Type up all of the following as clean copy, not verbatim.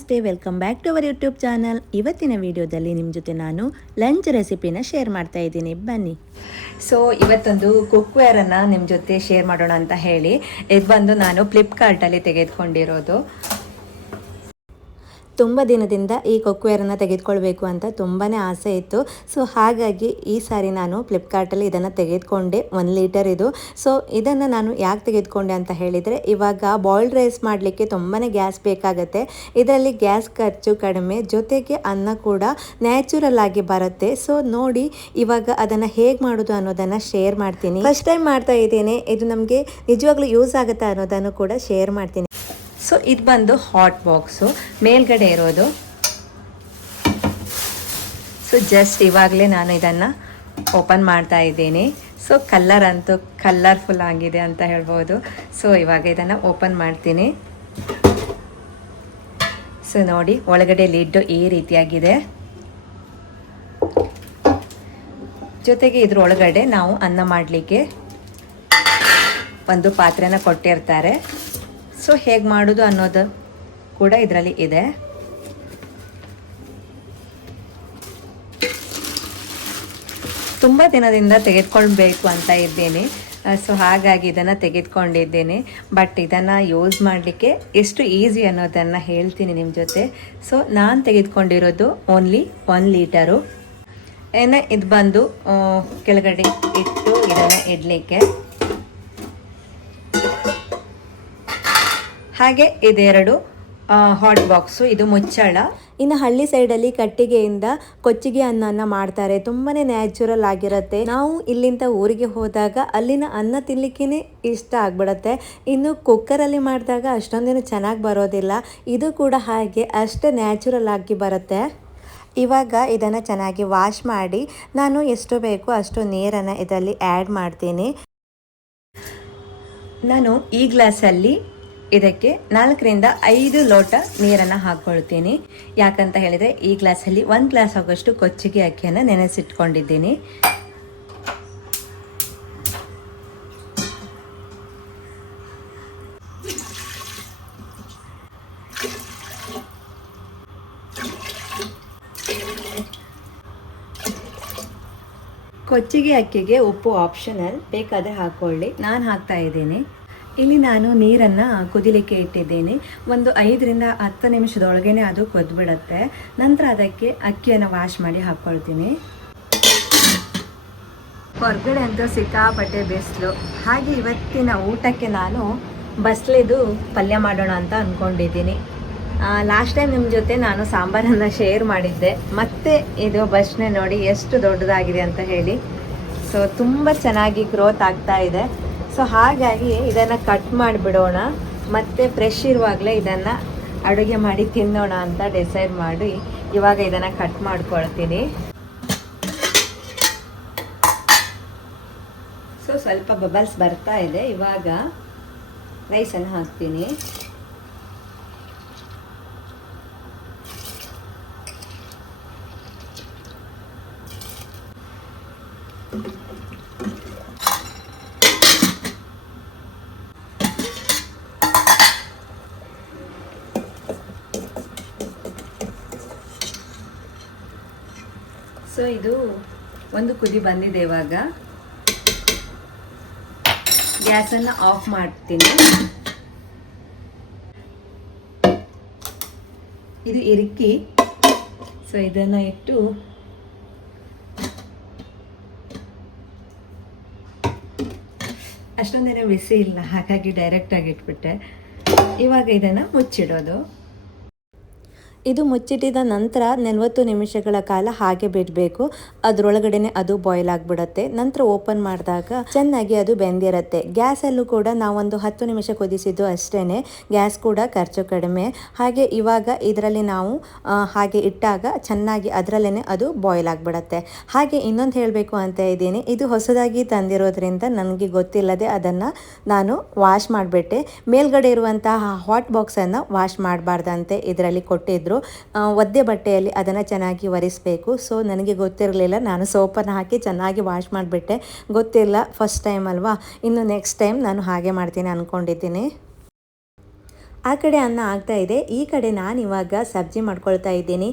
ನಮಸ್ತೆ, welcome back to our YouTube channel. ಇವತ್ತಿನ ವಿಡಿಯೋದಲ್ಲಿ ನಿಮ್ಮ ಜೊತೆ ನಾನು ಲಂಚ್ ರೆಸಿಪಿನ ಶೇರ್ ಮಾಡ್ತಾ ಇದ್ದೀನಿ. ಬನ್ನಿ. ಸೊ ಇವತ್ತೊಂದು ಕುಕ್ವೇರನ್ನು ನಿಮ್ಮ ಜೊತೆ ಶೇರ್ ಮಾಡೋಣ ಅಂತ ಹೇಳಿ ಇದು ಬಂದು ನಾನು ಫ್ಲಿಪ್ಕಾರ್ಟಲ್ಲಿ ತೆಗೆದುಕೊಂಡಿರೋದು. ತುಂಬ ದಿನದಿಂದ ಈ ಕುಕ್ವೇರನ್ನು ತೆಗೆದುಕೊಳ್ಬೇಕು ಅಂತ ತುಂಬಾ ಆಸೆ ಇತ್ತು. ಸೊ ಹಾಗಾಗಿ ಈ ಸಾರಿ ನಾನು ಫ್ಲಿಪ್ಕಾರ್ಟಲ್ಲಿ ಇದನ್ನು ತೆಗೆದುಕೊಂಡೆ. 1 ಲೀಟರ್ ಇದು. ಸೊ ಇದನ್ನು ನಾನು ಯಾಕೆ ತೆಗೆದುಕೊಂಡೆ ಅಂತ ಹೇಳಿದರೆ, ಇವಾಗ ಬಾಯ್ಲ್ಡ್ ರೈಸ್ ಮಾಡಲಿಕ್ಕೆ ತುಂಬಾ ಗ್ಯಾಸ್ ಬೇಕಾಗುತ್ತೆ. ಇದರಲ್ಲಿ ಗ್ಯಾಸ್ ಖರ್ಚು ಕಡಿಮೆ, ಜೊತೆಗೆ ಅನ್ನ ಕೂಡ ನ್ಯಾಚುರಲ್ ಆಗಿ ಬರುತ್ತೆ. ಸೊ ನೋಡಿ ಇವಾಗ ಅದನ್ನು ಹೇಗೆ ಮಾಡೋದು ಅನ್ನೋದನ್ನು ಶೇರ್ ಮಾಡ್ತೀನಿ. ಫಸ್ಟ್ ಟೈಮ್ ಮಾಡ್ತಾ ಇದ್ದೇನೆ, ಇದು ನಮಗೆ ನಿಜವಾಗ್ಲೂ ಯೂಸ್ ಆಗುತ್ತೆ ಅನ್ನೋದನ್ನು ಕೂಡ ಶೇರ್ ಮಾಡ್ತೀನಿ. ಸೊ ಇದು ಬಂದು ಹಾಟ್ ಬಾಕ್ಸು ಮೇಲ್ಗಡೆ ಇರೋದು. ಸೊ ಜಸ್ಟ್ ಇವಾಗಲೇ ನಾನು ಇದನ್ನು ಓಪನ್ ಮಾಡ್ತಾ ಇದ್ದೀನಿ. ಸೊ ಕಲರ್ ಅಂತೂ ಕಲರ್ಫುಲ್ ಆಗಿದೆ ಅಂತ ಹೇಳ್ಬೋದು. ಸೊ ಇವಾಗ ಇದನ್ನು ಓಪನ್ ಮಾಡ್ತೀನಿ. ಸೊ ನೋಡಿ, ಒಳಗಡೆ ಲಿಡ್ಡು ಈ ರೀತಿಯಾಗಿದೆ. ಜೊತೆಗೆ ಇದ್ರ ಒಳಗಡೆ ನಾವು ಅನ್ನ ಮಾಡಲಿಕ್ಕೆ ಒಂದು ಪಾತ್ರೆನ ಕೊಟ್ಟಿರ್ತಾರೆ. ಸೊ ಹೇಗೆ ಮಾಡೋದು ಅನ್ನೋದು ಕೂಡ ಇದರಲ್ಲಿ ಇದೆ. ತುಂಬ ದಿನದಿಂದ ತೆಗೆದುಕೊಳ್ಬೇಕು ಅಂತ ಇದ್ದೇನೆ. ಸೊ ಹಾಗಾಗಿ ಇದನ್ನು ತೆಗೆದುಕೊಂಡಿದ್ದೇನೆ. ಬಟ್ ಇದನ್ನು ಯೂಸ್ ಮಾಡಲಿಕ್ಕೆ ಎಷ್ಟು ಈಸಿ ಅನ್ನೋದನ್ನು ಹೇಳ್ತೀನಿ ನಿಮ್ಮ ಜೊತೆ. ಸೊ ನಾನು ತೆಗೆದುಕೊಂಡಿರೋದು ಓನ್ಲಿ 1 ಲೀಟರು. ಇದು ಬಂದು ಕೆಳಗಡೆ ಇಟ್ಟು ಇದನ್ನು ಇಡಲಿಕ್ಕೆ. ಹಾಗೆ ಇದೆರಡು ಹಾಟ್ ಬಾಕ್ಸು, ಇದು ಮುಚ್ಚಳ. ಇನ್ನು ಹಳ್ಳಿ ಸೈಡಲ್ಲಿ ಕಟ್ಟಿಗೆಯಿಂದ ಕೊಚ್ಚಿಗೆ ಅನ್ನನ ಮಾಡ್ತಾರೆ. ತುಂಬಾ ನ್ಯಾಚುರಲ್ ಆಗಿರುತ್ತೆ. ನಾವು ಇಲ್ಲಿಂದ ಊರಿಗೆ ಹೋದಾಗ ಅಲ್ಲಿನ ಅನ್ನ ತಿನ್ನಲಿಕ್ಕೇ ಇಷ್ಟ ಆಗ್ಬಿಡುತ್ತೆ. ಇನ್ನು ಕುಕ್ಕರಲ್ಲಿ ಮಾಡಿದಾಗ ಅಷ್ಟೊಂದೇನು ಚೆನ್ನಾಗಿ ಬರೋದಿಲ್ಲ. ಇದು ಕೂಡ ಹಾಗೆ ಅಷ್ಟೇ ನ್ಯಾಚುರಲ್ ಆಗಿ ಬರುತ್ತೆ. ಇವಾಗ ಇದನ್ನು ಚೆನ್ನಾಗಿ ವಾಶ್ ಮಾಡಿ ನಾನು ಎಷ್ಟು ಬೇಕೋ ಅಷ್ಟು ನೀರನ್ನು ಇದರಲ್ಲಿ ಆ್ಯಡ್ ಮಾಡ್ತೀನಿ. ನಾನು ಈ ಗ್ಲಾಸಲ್ಲಿ ಇದಕ್ಕೆ 4 ರಿಂದ 5 ಲೋಟ ನೀರನ್ನು ಹಾಕ್ಕೊಳ್ತೀನಿ. ಯಾಕಂತ ಹೇಳಿದರೆ ಈ ಗ್ಲಾಸಲ್ಲಿ 1 ಗ್ಲಾಸ್ ಆಗೋಷ್ಟು ಕೊಚ್ಚಿಗೆ ಅಕ್ಕಿಯನ್ನು ನೆನೆಸಿಟ್ಕೊಂಡಿದ್ದೀನಿ. ಕೊಚ್ಚಿಗೆ ಅಕ್ಕಿಗೆ ಉಪ್ಪು ಆಪ್ಷನಲ್, ಬೇಕಾದರೆ ಹಾಕ್ಕೊಳ್ಳಿ. ನಾನು ಹಾಕ್ತಾ ಇದ್ದೀನಿ. ಇಲ್ಲಿ ನಾನು ನೀರನ್ನು ಕುದಿಲಿಕ್ಕೆ ಇಟ್ಟಿದ್ದೇನೆ. ಒಂದು 5 ರಿಂದ 10 ನಿಮಿಷದೊಳಗೇ ಅದು ಕುದ್ಬಿಡುತ್ತೆ. ನಂತರ ಅದಕ್ಕೆ ಅಕ್ಕಿಯನ್ನು ವಾಶ್ ಮಾಡಿ ಹಾಕ್ಕೊಳ್ತೀನಿ. ಹೊರಗಡೆ ಅಂತೂ ಸಿಕ್ಕಾಪಟ್ಟೆ ಬಿಸಿಲು. ಹಾಗೆ ಇವತ್ತಿನ ಊಟಕ್ಕೆ ನಾನು ಬಸ್ಲಿದು ಪಲ್ಯ ಮಾಡೋಣ ಅಂತ ಅಂದ್ಕೊಂಡಿದ್ದೀನಿ. ಲಾಸ್ಟ್ ಟೈಮ್ ನಿಮ್ಮ ಜೊತೆ ನಾನು ಸಾಂಬಾರನ್ನು ಶೇರ್ ಮಾಡಿದ್ದೆ. ಮತ್ತೆ ಇದು ಬಸ್ನೆ ನೋಡಿ ಎಷ್ಟು ದೊಡ್ಡದಾಗಿದೆ ಅಂತ ಹೇಳಿ. ಸೊ ತುಂಬ ಚೆನ್ನಾಗಿ ಗ್ರೋತ್ ಆಗ್ತಾ ಇದೆ. ಸೊ ಹಾಗಾಗಿ ಇದನ್ನು ಕಟ್ ಮಾಡಿಬಿಡೋಣ, ಮತ್ತು ಫ್ರೆಶ್ ಇರುವಾಗಲೇ ಇದನ್ನು ಅಡುಗೆ ಮಾಡಿ ತಿನ್ನೋಣ ಅಂತ ಡಿಸೈಡ್ ಮಾಡಿ ಇವಾಗ ಇದನ್ನು ಕಟ್ ಮಾಡ್ಕೊಳ್ತೀನಿ. ಸೊ ಸ್ವಲ್ಪ ಬಬಲ್ಸ್ ಬರ್ತಾ ಇದೆ. ಇವಾಗ ರೈಸನ್ನು ಹಾಕ್ತೀನಿ. ಸೊ ಇದು ಒಂದು ಕುದಿ ಬಂದಿದೆ. ಇವಾಗ ಗ್ಯಾಸನ್ನು ಆಫ್ ಮಾಡ್ತೀನಿ. ಇದು ಇರುಕಿ. ಸೊ ಇದನ್ನು ಇಟ್ಟು ಅಷ್ಟೊಂದೇನೋ ಬಿಸಿ ಇಲ್ಲ, ಹಾಗಾಗಿ ಡೈರೆಕ್ಟಾಗಿ ಇಟ್ಬಿಟ್ಟೆ. ಇವಾಗ ಇದನ್ನು ಮುಚ್ಚಿಡೋದು. ಇದು ಮುಚ್ಚಿಟ್ಟಿದ ನಂತರ 40 ನಿಮಿಷಗಳ ಕಾಲ ಹಾಗೆ ಬಿಡಬೇಕು. ಅದರೊಳಗಡೆ ಅದು ಬಾಯ್ಲ್ ಆಗಿಬಿಡುತ್ತೆ. ನಂತರ ಓಪನ್ ಮಾಡಿದಾಗ ಚೆನ್ನಾಗಿ ಅದು ಬೆಂದಿರುತ್ತೆ. ಗ್ಯಾಸಲ್ಲೂ ಕೂಡ ನಾವೊಂದು 10 ನಿಮಿಷ ಕುದಿಸಿದ್ದು ಅಷ್ಟೇ. ಗ್ಯಾಸ್ ಕೂಡ ಖರ್ಚು ಕಡಿಮೆ. ಹಾಗೆ ಇವಾಗ ಇದರಲ್ಲಿ ನಾವು ಹಾಗೆ ಇಟ್ಟಾಗ ಚೆನ್ನಾಗಿ ಅದರಲ್ಲೇ ಅದು ಬಾಯ್ಲ್ ಆಗಿಬಿಡುತ್ತೆ. ಹಾಗೆ ಇನ್ನೊಂದು ಹೇಳಬೇಕು ಅಂತ ಇದ್ದೀನಿ, ಇದು ಹೊಸದಾಗಿ ತಂದಿರೋದ್ರಿಂದ ನನಗೆ ಗೊತ್ತಿಲ್ಲದೆ ಅದನ್ನು ನಾನು ವಾಶ್ ಮಾಡಿಬಿಟ್ಟೆ. ಮೇಲ್ಗಡೆ ಇರುವಂತಹ ಹಾಟ್ ಬಾಕ್ಸನ್ನು ವಾಶ್ ಮಾಡಬಾರ್ದಂತೆ ಇದರಲ್ಲಿ ಕೊಟ್ಟಿದ್ರು. ಒದ್ದೆ ಬಟ್ಟೆಯಲ್ಲಿ ಅದನ್ನು ಚೆನ್ನಾಗಿ ಒರೆಸಬೇಕು. ಸೊ ನನಗೆ ಗೊತ್ತಿರಲಿಲ್ಲ, ನಾನು ಸೋಪನ್ನು ಹಾಕಿ ಚೆನ್ನಾಗಿ ವಾಶ್ ಮಾಡಿಬಿಟ್ಟೆ. ಗೊತ್ತಿಲ್ಲ, ಫಸ್ಟ್ ಟೈಮ್ ಅಲ್ವಾ, ಇನ್ನು ನೆಕ್ಸ್ಟ್ ಟೈಮ್ ನಾನು ಹಾಗೆ ಮಾಡ್ತೀನಿ ಅಂದ್ಕೊಂಡಿದ್ದೀನಿ. ಆ ಕಡೆ ಅನ್ನ ಆಗ್ತಾ ಇದೆ, ಈ ಕಡೆ ನಾನು ಇವಾಗ ಸಬ್ಜಿ ಮಾಡ್ಕೊಳ್ತಾ ಇದ್ದೀನಿ.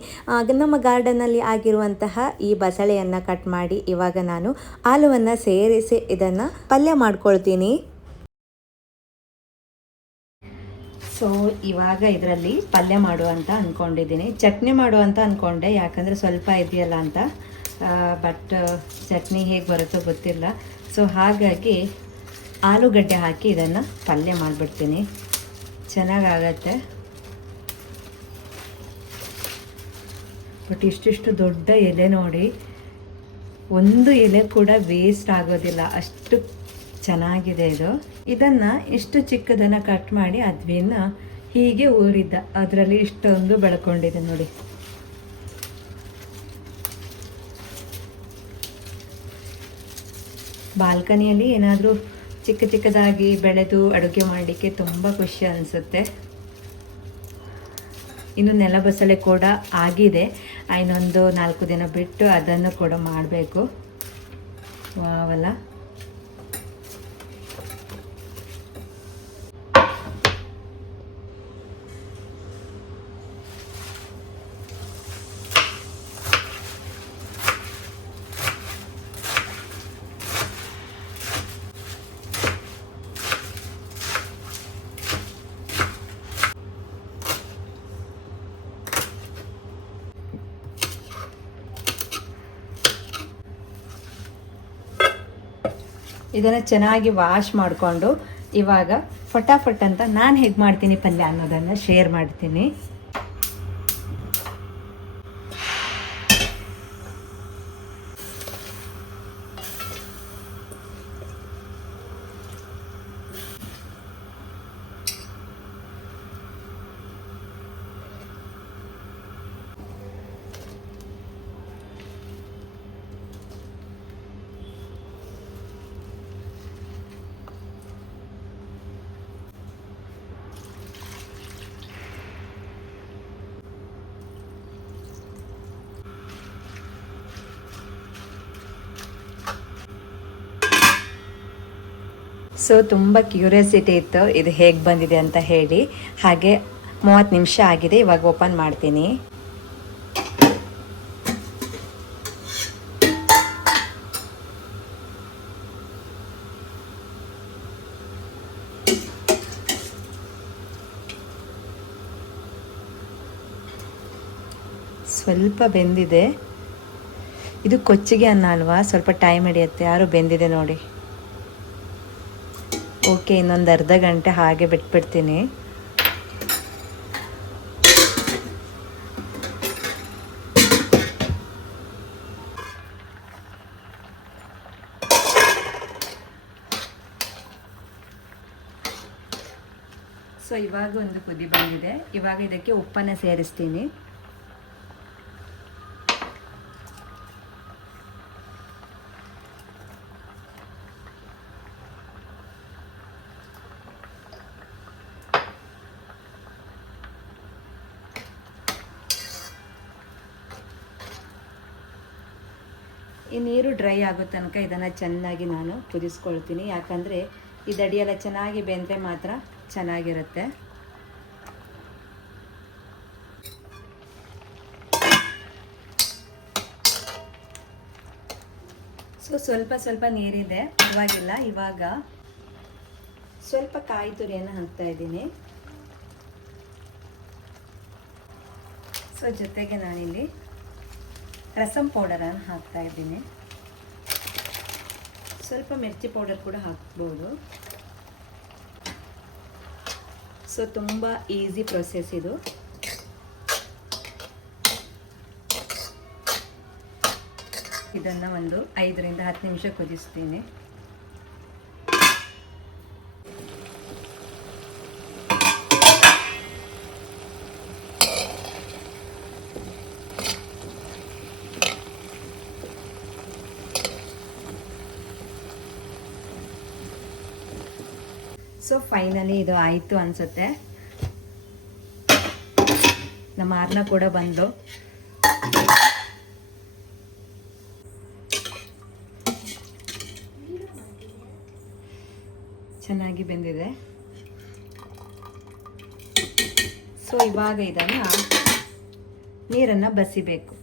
ನಮ್ಮ ಗಾರ್ಡನ್ನಲ್ಲಿ ಆಗಿರುವಂತಹ ಈ ಬಸಳೆಯನ್ನು ಕಟ್ ಮಾಡಿ ಇವಾಗ ನಾನು ಆಲೂವನ್ನು ಸೇರಿಸಿ ಇದನ್ನು ಪಲ್ಯ ಮಾಡ್ಕೊಳ್ತೀನಿ. ಸೊ ಇವಾಗ ಇದರಲ್ಲಿ ಪಲ್ಯ ಮಾಡುವಂತ ಅಂದ್ಕೊಂಡಿದ್ದೀನಿ. ಚಟ್ನಿ ಮಾಡುವಂತ ಅಂದ್ಕೊಂಡೆ, ಯಾಕಂದರೆ ಸ್ವಲ್ಪ ಇದೆಯಲ್ಲ ಅಂತ. ಬಟ್ ಚಟ್ನಿ ಹೇಗೆ ಬರುತ್ತೋ ಗೊತ್ತಿಲ್ಲ. ಸೊ ಹಾಗಾಗಿ ಆಲೂಗಡ್ಡೆ ಹಾಕಿ ಇದನ್ನು ಪಲ್ಯ ಮಾಡಿಬಿಡ್ತೀನಿ. ಚೆನ್ನಾಗಾಗತ್ತೆ. ಬಟ್ ಇಷ್ಟಿಷ್ಟು ದೊಡ್ಡ ಎಲೆ ನೋಡಿ, ಒಂದು ಎಲೆ ಕೂಡ ವೇಸ್ಟ್ ಆಗೋದಿಲ್ಲ, ಅಷ್ಟು ಚೆನ್ನಾಗಿದೆ ಇದು. ಇದನ್ನು ಇಷ್ಟು ಚಿಕ್ಕದನ್ನು ಕಟ್ ಮಾಡಿ ಅದನ್ನು ಹೀಗೆ ಊರಿದ್ದ ಅದರಲ್ಲಿ ಇಷ್ಟೊಂದು ಬೆಳ್ಕೊಂಡಿದೆ ನೋಡಿ. ಬಾಲ್ಕನಿಯಲ್ಲಿ ಏನಾದರೂ ಚಿಕ್ಕ ಚಿಕ್ಕದಾಗಿ ಬೆಳೆದು ಅಡುಗೆ ಮಾಡಲಿಕ್ಕೆ ತುಂಬ ಖುಷಿ ಅನಿಸುತ್ತೆ. ಇನ್ನು ನೆಲಬಸಳೆ ಕೂಡ ಆಗಿದೆ, ಇನ್ನೊಂದು 4 ದಿನ ಬಿಟ್ಟು ಅದನ್ನು ಕೂಡ ಮಾಡಬೇಕು. ವಾವಲ್ಲ. ಇದನ್ನು ಚೆನ್ನಾಗಿ ವಾಶ್ ಮಾಡಿಕೊಂಡು ಇವಾಗ ಫಟಾಫಟ್ ಅಂತ ನಾನು ಹೇಗೆ ಮಾಡ್ತೀನಿ ಪಲ್ಯ ಅನ್ನೋದನ್ನು ಶೇರ್ ಮಾಡ್ತೀನಿ. ಸೊ ತುಂಬ ಕ್ಯೂರಿಯಾಸಿಟಿ ಇತ್ತು ಇದು ಹೇಗೆ ಬಂದಿದೆ ಅಂತ ಹೇಳಿ. ಹಾಗೆ 30 ನಿಮಿಷ ಆಗಿದೆ, ಇವಾಗ ಓಪನ್ ಮಾಡ್ತೀನಿ. ಸ್ವಲ್ಪ ಬೆಂದಿದೆ. ಇದು ಕೊಚ್ಚಿಗೆ ಅನ್ನ ಅಲ್ವಾ, ಸ್ವಲ್ಪ ಟೈಮ್ ಹಿಡಿಯುತ್ತೆ. ಯಾರು ಬೆಂದಿದೆ ನೋಡಿ. ಓಕೆ, ಇನ್ನೊಂದು ಅರ್ಧ ಗಂಟೆ ಹಾಗೆ ಬಿಟ್ಬಿಡ್ತೀನಿ. ಸೊ ಇವಾಗ ಒಂದು ಕುದಿ ಬಂದಿದೆ. ಇವಾಗ ಇದಕ್ಕೆ ಉಪ್ಪನ್ನು ಸೇರಿಸ್ತೀನಿ. ಈ ನೀರು ಡ್ರೈ ಆಗೋ ತನಕ ಇದನ್ನು ಚೆನ್ನಾಗಿ ನಾನು ಕುದಿಸ್ಕೊಳ್ತೀನಿ. ಯಾಕಂದರೆ ಈ ದಡಿಯೆಲ್ಲ ಚೆನ್ನಾಗಿ ಬೆಂದರೆ ಮಾತ್ರ ಚೆನ್ನಾಗಿರುತ್ತೆ. ಸೊ ಸ್ವಲ್ಪ ಸ್ವಲ್ಪ ನೀರಿದೆ, ಪರವಾಗಿಲ್ಲ. ಇವಾಗ ಸ್ವಲ್ಪ ಕಾಯಿ ತುರಿಯನ್ನು ಹಾಕ್ತಾ ಇದ್ದೀನಿ. ಸೊ ಜೊತೆಗೆ ನಾನಿಲ್ಲಿ ರಸಂ ಪೌಡರನ್ನು ಹಾಕ್ತಾ ಇದ್ದೀನಿ. ಸ್ವಲ್ಪ ಮಿರ್ಚಿ ಪೌಡರ್ ಕೂಡ ಹಾಕ್ಬೋದು. ಸೊ ತುಂಬ ಈಸಿ ಪ್ರೊಸೆಸ್ ಇದು. ಇದನ್ನು ಒಂದು 5 ರಿಂದ 10 ನಿಮಿಷ ಕುದಿಸ್ತೀನಿ. ಸೊ ಫೈನಲಿ ಇದು ಆಯಿತು ಅನಿಸುತ್ತೆ. ನಮ್ಮ ಆರ್ನ ಕೂಡ ಬಂದು ಚೆನ್ನಾಗಿ ಬೆಂದಿದೆ. ಇವಾಗ ಇದನ್ನು ನೀರನ್ನು ಬಸಿಬೇಕು.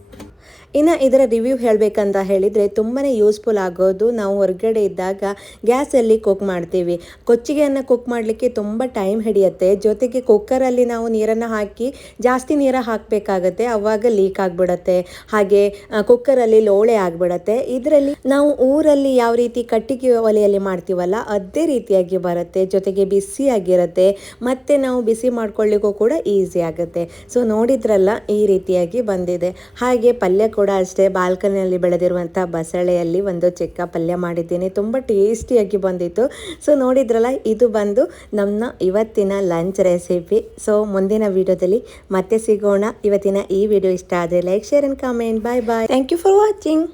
ಇನ್ನು ಇದರ ರಿವ್ಯೂ ಹೇಳಬೇಕಂತ ಹೇಳಿದರೆ ತುಂಬಾ ಯೂಸ್ಫುಲ್ ಆಗೋದು. ನಾವು ಹೊರಗಡೆ ಇದ್ದಾಗ ಗ್ಯಾಸಲ್ಲಿ ಕುಕ್ ಮಾಡ್ತೀವಿ. ಕೊಚ್ಚಿಗೆಯನ್ನು ಕುಕ್ ಮಾಡಲಿಕ್ಕೆ ತುಂಬ ಟೈಮ್ ಹಿಡಿಯುತ್ತೆ. ಜೊತೆಗೆ ಕುಕ್ಕರಲ್ಲಿ ನಾವು ನೀರನ್ನು ಹಾಕಿ ಜಾಸ್ತಿ ನೀರು ಹಾಕಬೇಕಾಗತ್ತೆ, ಆವಾಗ ಲೀಕ್ ಆಗಿಬಿಡತ್ತೆ. ಹಾಗೆ ಕುಕ್ಕರಲ್ಲಿ ಲೋಳೆ ಆಗಿಬಿಡತ್ತೆ. ಇದರಲ್ಲಿ ನಾವು ಊರಲ್ಲಿ ಯಾವ ರೀತಿ ಕಟ್ಟಿಗೆ ಒಲೆಯಲ್ಲಿ ಮಾಡ್ತೀವಲ್ಲ ಅದೇ ರೀತಿಯಾಗಿ ಬರುತ್ತೆ. ಜೊತೆಗೆ ಬಿಸಿಯಾಗಿರುತ್ತೆ, ಮತ್ತು ನಾವು ಬಿಸಿ ಮಾಡ್ಕೊಳ್ಳಿಕ್ಕೂ ಕೂಡ ಈಸಿ ಆಗುತ್ತೆ. ಸೊ ನೋಡಿದ್ರಲ್ಲ, ಈ ರೀತಿಯಾಗಿ ಬಂದಿದೆ. ಹಾಗೆ ಪಲ್ಯ ಕೂಡ ಅಷ್ಟೇ, ಬಾಲ್ಕನಿಯಲ್ಲಿ ಬೆಳೆದಿರುವಂಥ ಬಸಳೆಯಲ್ಲಿ ಒಂದು ಚಿಕ್ಕ ಪಲ್ಯ ಮಾಡಿದ್ದೀನಿ. ತುಂಬ ಟೇಸ್ಟಿಯಾಗಿ ಬಂದಿತ್ತು. ಸೊ ನೋಡಿದ್ರಲ್ಲ, ಇದು ಬಂದು ನಮ್ಮ ಇವತ್ತಿನ ಲಂಚ್ ರೆಸಿಪಿ. ಸೊ ಮುಂದಿನ ವಿಡಿಯೋದಲ್ಲಿ ಮತ್ತೆ ಸಿಗೋಣ. ಇವತ್ತಿನ ಈ ವಿಡಿಯೋ ಇಷ್ಟ ಆದರೆ like, share and comment. Bye bye. Thank you for watching.